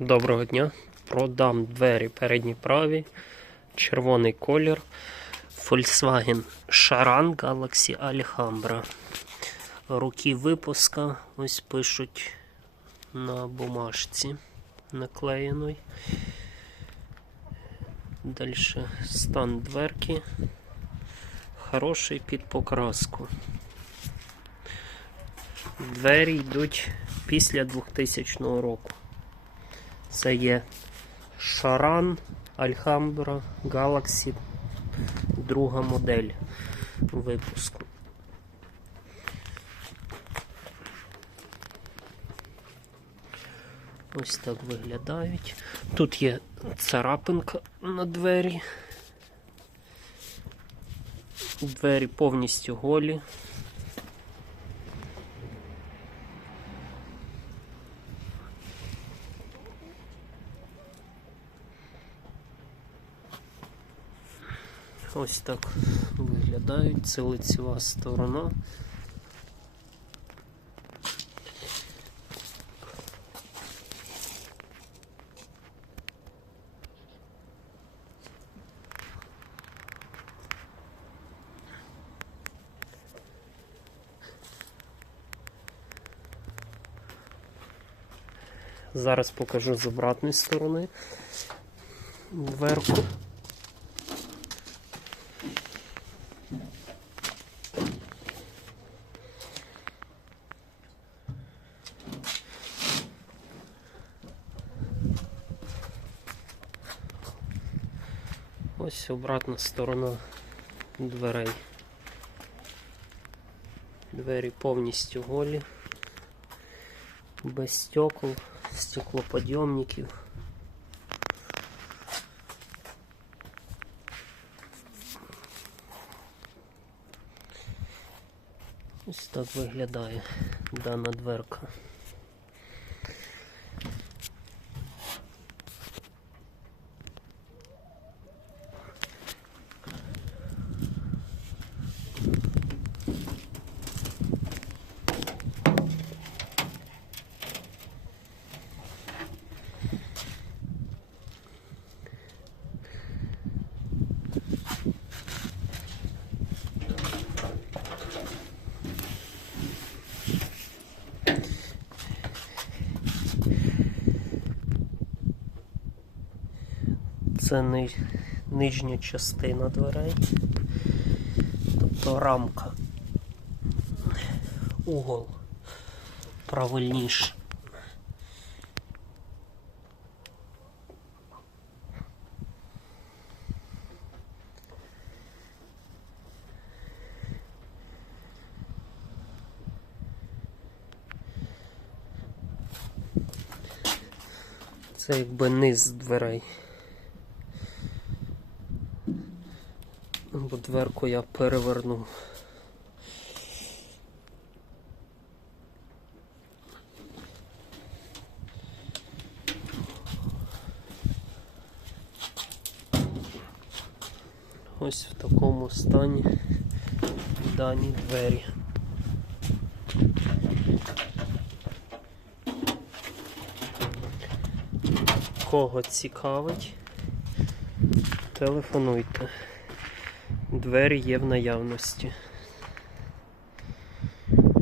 Доброго дня. Продам двері передні праві, червоний колір. Volkswagen Charan Galaxy Alhambra. Руки випуска ось пишуть на бумажці наклеєної. Далі стан дверки. Хороший під покраску. Двері йдуть після 2000 року. Це є Шаран Alhambra Galaxy, друга модель випуску. Ось так виглядають. Тут є царапинка на двері. Двері повністю голі. Ось так виглядають. Це лицева сторона. Зараз покажу з обратної сторони дверку. Ось обратна сторона дверей. Двері повністю голі, без стекол, стеклоподйомників. Ось так виглядає дана дверка. Це нижня частина дверей, тобто рамка, угол правильніше. Це якби низ дверей. Бо дверку я перевернув. Ось в такому стані дані двері. Кого цікавить, телефонуйте. Двері є в наявності.